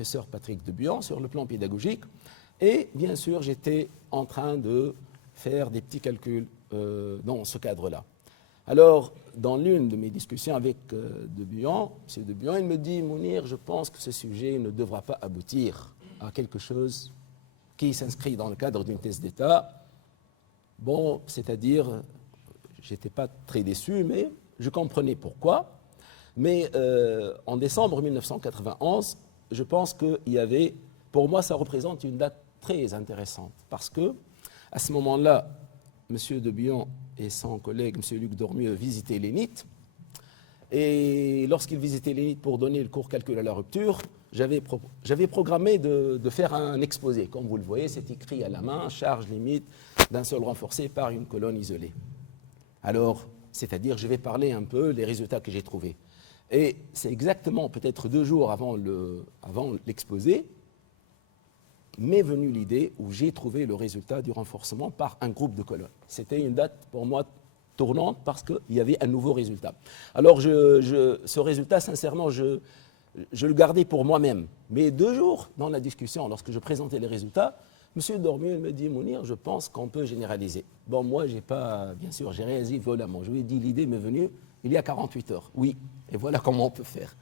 professeur Patrick Debuyan sur le plan pédagogique. Et bien sûr, j'étais en train de faire des petits calculs dans ce cadre-là. Alors, dans l'une de mes discussions avec Debuyan, M. Debuyan, il me dit « Mounir, je pense que ce sujet ne devra pas aboutir à quelque chose qui s'inscrit dans le cadre d'une thèse d'État. » Bon, c'est-à-dire, je n'étais pas très déçu, mais je comprenais pourquoi. Mais en décembre 1991, je pense qu'il y avait, pour moi, ça représente une date très intéressante, parce que à ce moment-là, M. Debuyan et son collègue, M. Luc Dormieux, visitaient l'ENIT. Et lorsqu'ils visitaient l'ENIT pour donner le cours calcul à la rupture, j'avais programmé de faire un exposé. Comme vous le voyez, c'est écrit à la main, charge limite d'un sol renforcé par une colonne isolée. Alors, c'est-à-dire, je vais parler un peu des résultats que j'ai trouvés. Et c'est exactement peut-être 2 jours avant l'exposé, m'est venue l'idée où j'ai trouvé le résultat du renforcement par un groupe de colonnes. C'était une date pour moi tournante parce qu'il y avait un nouveau résultat. Alors, ce résultat, sincèrement, je le gardais pour moi-même. Mais 2 jours dans la discussion, lorsque je présentais les résultats, M. Dormieux me dit « Mounir, je pense qu'on peut généraliser. » Bon, moi, bien sûr, j'ai réagi violemment. Je lui ai dit « L'idée m'est venue il y a 48 heures. » Oui, et voilà comment on peut faire.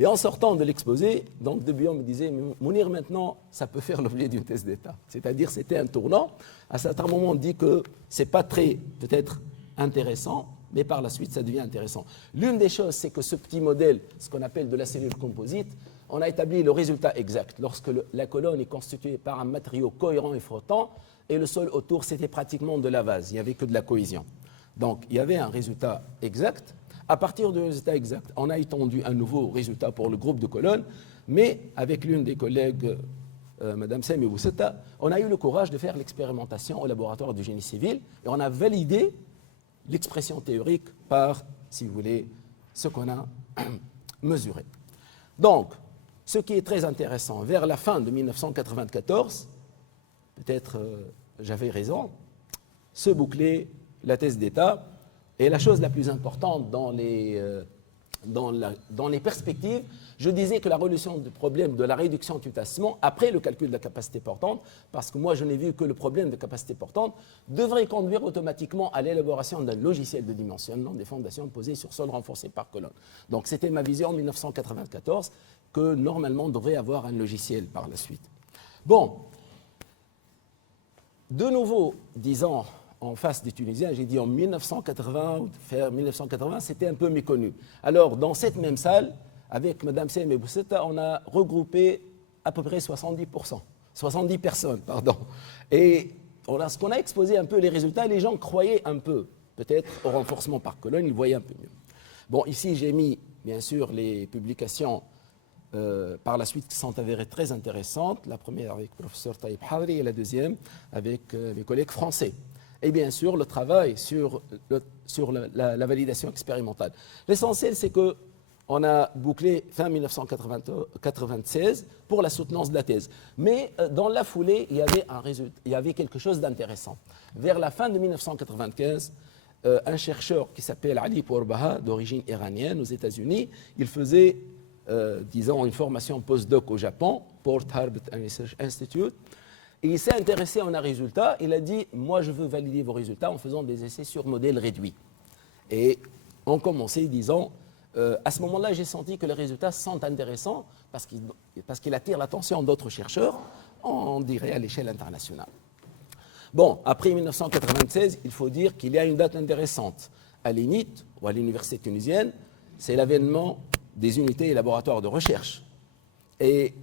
Et en sortant de l'exposé, donc Debuyan me disait « Mounir, maintenant, ça peut faire l'objet d'une thèse d'État. » C'est-à-dire, c'était un tournant. À un certain moment, on dit que ce n'est pas très, peut-être, intéressant, mais par la suite, ça devient intéressant. L'une des choses, c'est que ce petit modèle, ce qu'on appelle de la cellule composite, on a établi le résultat exact. Lorsque la colonne est constituée par un matériau cohérent et frottant, et le sol autour, c'était pratiquement de la vase, il n'y avait que de la cohésion. Donc, il y avait un résultat exact. À partir du résultat exact, on a étendu un nouveau résultat pour le groupe de colonnes, mais avec l'une des collègues, Mme Semi Bousseta, on a eu le courage de faire l'expérimentation au laboratoire du génie civil, et on a validé l'expression théorique par, si vous voulez, ce qu'on a mesuré. Donc, ce qui est très intéressant, vers la fin de 1994, peut-être j'avais raison, se bouclait la thèse d'État, et la chose la plus importante dans les perspectives, je disais que la résolution du problème de la réduction du tassement, après le calcul de la capacité portante, parce que moi je n'ai vu que le problème de capacité portante, devrait conduire automatiquement à l'élaboration d'un logiciel de dimensionnement des fondations posées sur sol renforcé par colonne. Donc c'était ma vision en 1994, que normalement on devrait avoir un logiciel par la suite. Bon, de nouveau, disons, en face des Tunisiens, j'ai dit en 1980, vers 1980, c'était un peu méconnu. Alors, dans cette même salle, avec Mme Semi Bousseta, on a regroupé à peu près 70 personnes, pardon. Et ce qu'on a exposé un peu les résultats, les gens croyaient un peu, peut-être, au renforcement par colonne, ils voyaient un peu mieux. Bon, ici, j'ai mis, bien sûr, les publications par la suite qui sont avérées très intéressantes. La première avec le professeur Taïb Hadri et la deuxième avec mes collègues français. Et bien sûr, le travail sur la validation expérimentale. L'essentiel, c'est qu'on a bouclé fin 1996 pour la soutenance de la thèse. Mais dans la foulée, il y avait quelque chose d'intéressant. Vers la fin de 1995, un chercheur qui s'appelle Ali Pourbaha, d'origine iranienne, aux États-Unis, il faisait, disons, une formation post-doc au Japon, Port Harbor Research Institute. Et il s'est intéressé à un résultat, il a dit « Moi, je veux valider vos résultats en faisant des essais sur modèle réduit. » Et on commençait, disons, à ce moment-là, j'ai senti que les résultats sont intéressants parce qu'ils attirent l'attention d'autres chercheurs, on dirait à l'échelle internationale. Bon, après 1996, il faut dire qu'il y a une date intéressante. À l'ENIT, ou à l'université tunisienne, c'est l'avènement des unités et laboratoires de recherche. Et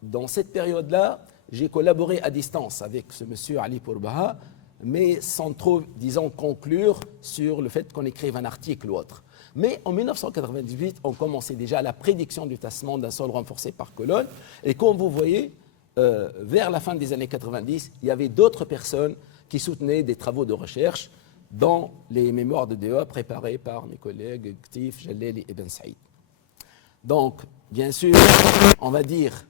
dans cette période-là, j'ai collaboré à distance avec ce monsieur Ali Pourbaha, mais sans trop, disons, conclure sur le fait qu'on écrive un article ou autre. Mais en 1998, on commençait déjà la prédiction du tassement d'un sol renforcé par colonne. Et comme vous voyez, vers la fin des années 90, il y avait d'autres personnes qui soutenaient des travaux de recherche dans les mémoires de DEA préparés par mes collègues Ktif, Jaleli et Ben Saïd. Donc, bien sûr, on va dire,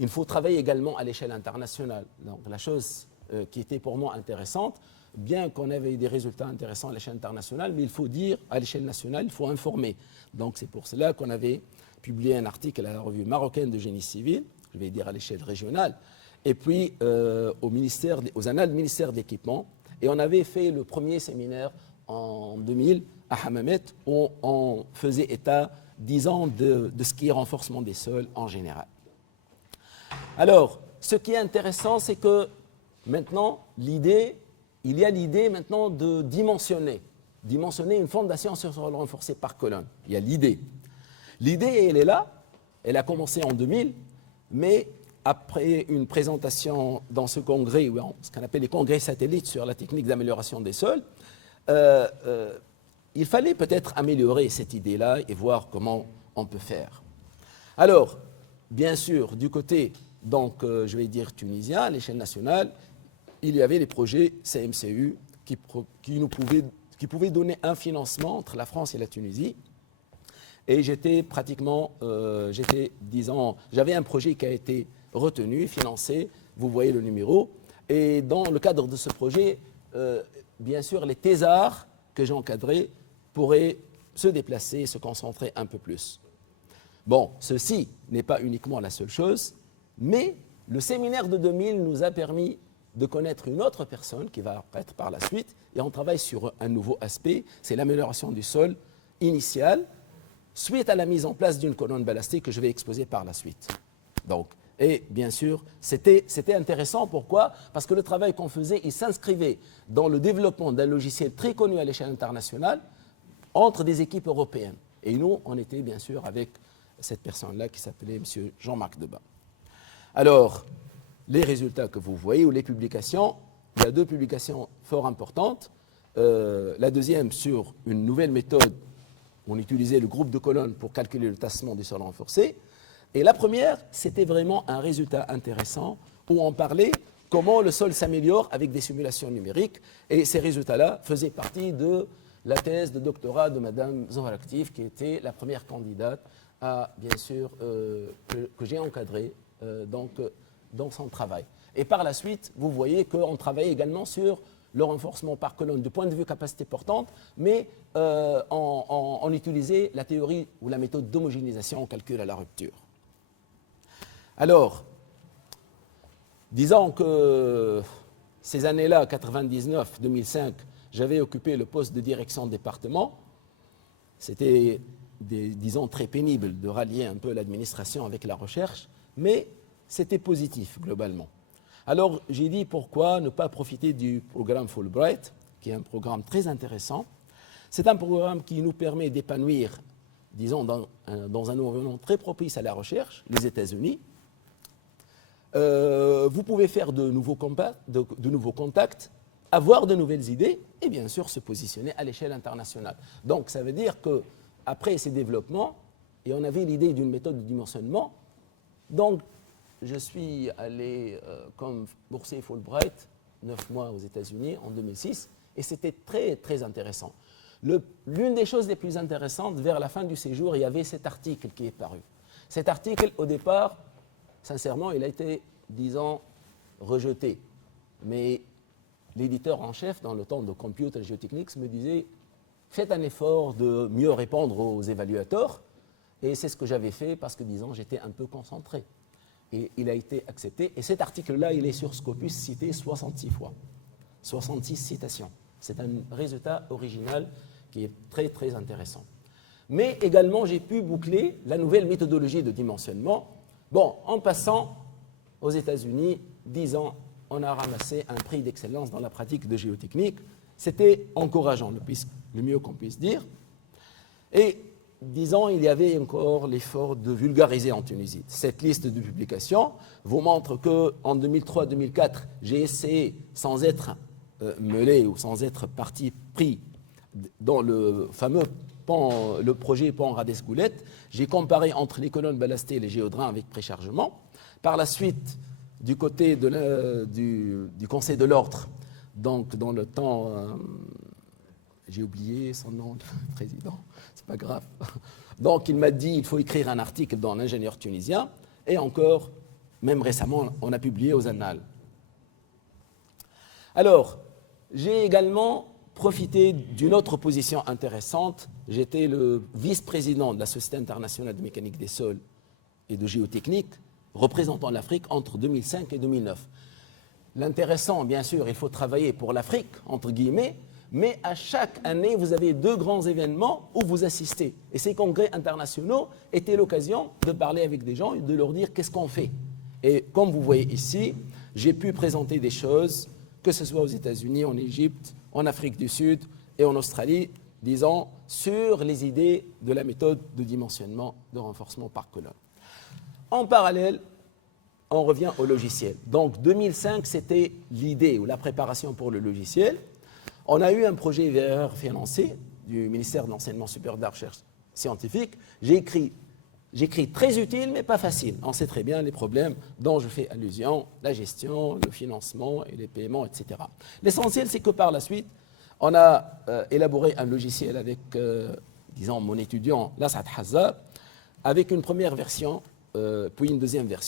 il faut travailler également à l'échelle internationale. Donc, la chose qui était pour moi intéressante, bien qu'on avait des résultats intéressants à l'échelle internationale, mais il faut dire, à l'échelle nationale, il faut informer. Donc, c'est pour cela qu'on avait publié un article à la revue marocaine de génie civil, je vais dire à l'échelle régionale, et puis aux annales du ministère de l'Équipement. Et on avait fait le premier séminaire en 2000 à Hammamet où on faisait état, disons, de ce qui est renforcement des sols en général. Alors, ce qui est intéressant, c'est que maintenant, il y a l'idée maintenant de dimensionner une fondation sur sol renforcé par colonne. Il y a l'idée. L'idée, elle est là, elle a commencé en 2000, mais après une présentation dans ce congrès, ce qu'on appelle les congrès satellites sur la technique d'amélioration des sols, il fallait peut-être améliorer cette idée-là et voir comment on peut faire. Alors, bien sûr, du côté, donc, je vais dire tunisien, à l'échelle nationale, il y avait les projets CMCU qui pouvaient donner un financement entre la France et la Tunisie. Et j'avais un projet qui a été retenu, financé, vous voyez le numéro. Et dans le cadre de ce projet, bien sûr, les thésards que j'ai encadrés pourraient se déplacer et se concentrer un peu plus. Bon, ceci n'est pas uniquement la seule chose, mais le séminaire de 2000 nous a permis de connaître une autre personne qui va apparaître par la suite, et on travaille sur un nouveau aspect, c'est l'amélioration du sol initial, suite à la mise en place d'une colonne balastique que je vais exposer par la suite. Donc, et bien sûr, c'était intéressant. Pourquoi? Parce que le travail qu'on faisait, il s'inscrivait dans le développement d'un logiciel très connu à l'échelle internationale entre des équipes européennes. Et nous, on était bien sûr avec cette personne-là qui s'appelait M. Jean-Marc Debat. Alors, les résultats que vous voyez ou les publications, il y a deux publications fort importantes. La deuxième sur une nouvelle méthode, on utilisait le groupe de colonnes pour calculer le tassement du sol renforcé. Et la première, c'était vraiment un résultat intéressant où on parlait comment le sol s'améliore avec des simulations numériques. Et ces résultats-là faisaient partie de la thèse de doctorat de Mme Zohra Aktif, qui était la première candidate à, bien sûr, que j'ai encadrée dans son travail. Et par la suite, vous voyez qu'on travaillait également sur le renforcement par colonne du point de vue capacité portante, mais on utilisait la théorie ou la méthode d'homogénéisation en calcul à la rupture. Alors, disons que ces années-là, 99-2005, j'avais occupé le poste de direction de département. C'était, disons, très pénible de rallier un peu l'administration avec la recherche, mais c'était positif globalement. Alors, j'ai dit pourquoi ne pas profiter du programme Fulbright, qui est un programme très intéressant. C'est un programme qui nous permet d'épanouir, disons, dans un environnement très propice à la recherche, les États-Unis. Vous pouvez faire de nouveaux contacts, avoir de nouvelles idées et bien sûr se positionner à l'échelle internationale. Donc, ça veut dire qu'après ces développements, et on avait l'idée d'une méthode de dimensionnement, donc je suis allé comme boursier Fulbright 9 mois aux États-Unis en 2006 et c'était très très intéressant. L'une des choses les plus intéressantes, vers la fin du séjour, il y avait cet article qui est paru. Cet article, au départ, sincèrement, il a été, disons, rejeté. Mais l'éditeur en chef, dans le temps de Computer Geotechnics, me disait « Faites un effort de mieux répondre aux évaluateurs ». Et c'est ce que j'avais fait parce que, disons, j'étais un peu concentré. Et il a été accepté. Et cet article-là, il est sur Scopus cité 66 fois. 66 citations. C'est un résultat original qui est très, très intéressant. Mais également, j'ai pu boucler la nouvelle méthodologie de dimensionnement. Bon, en passant aux États-Unis, 10 ans, on a ramassé un prix d'excellence dans la pratique de géotechnique. C'était encourageant, le mieux qu'on puisse dire. Et 10 ans, il y avait encore l'effort de vulgariser en Tunisie. Cette liste de publications vous montre qu'en 2003-2004, j'ai essayé, sans être mêlé ou sans être parti pris dans le fameux le projet pont Radès-Goulette, j'ai comparé entre les colonnes balastées et les géodrains avec préchargement. Par la suite, du côté du Conseil de l'Ordre, donc dans le temps, j'ai oublié son nom, le président, c'est pas grave. Donc il m'a dit il faut écrire un article dans l'ingénieur tunisien, et encore, même récemment, on a publié aux Annales. Alors, j'ai également profité d'une autre position intéressante. J'étais le vice-président de la Société internationale de mécanique des sols et de géotechnique, représentant l'Afrique entre 2005 et 2009. L'intéressant, bien sûr, il faut travailler pour l'Afrique, entre guillemets, mais à chaque année, vous avez 2 grands événements où vous assistez. Et ces congrès internationaux étaient l'occasion de parler avec des gens et de leur dire qu'est-ce qu'on fait. Et comme vous voyez ici, j'ai pu présenter des choses, que ce soit aux États-Unis, en Égypte, en Afrique du Sud et en Australie, disons, sur les idées de la méthode de dimensionnement de renforcement par colonne. En parallèle, on revient au logiciel. Donc 2005, c'était l'idée ou la préparation pour le logiciel. On a eu un projet VRR financé du ministère de l'Enseignement supérieur de la Recherche scientifique. J'écris très utile, mais pas facile. On sait très bien les problèmes dont je fais allusion, la gestion, le financement et les paiements, etc. L'essentiel, c'est que par la suite, on a élaboré un logiciel avec, disons, mon étudiant Lassat Hazza, avec une première version, puis une deuxième version.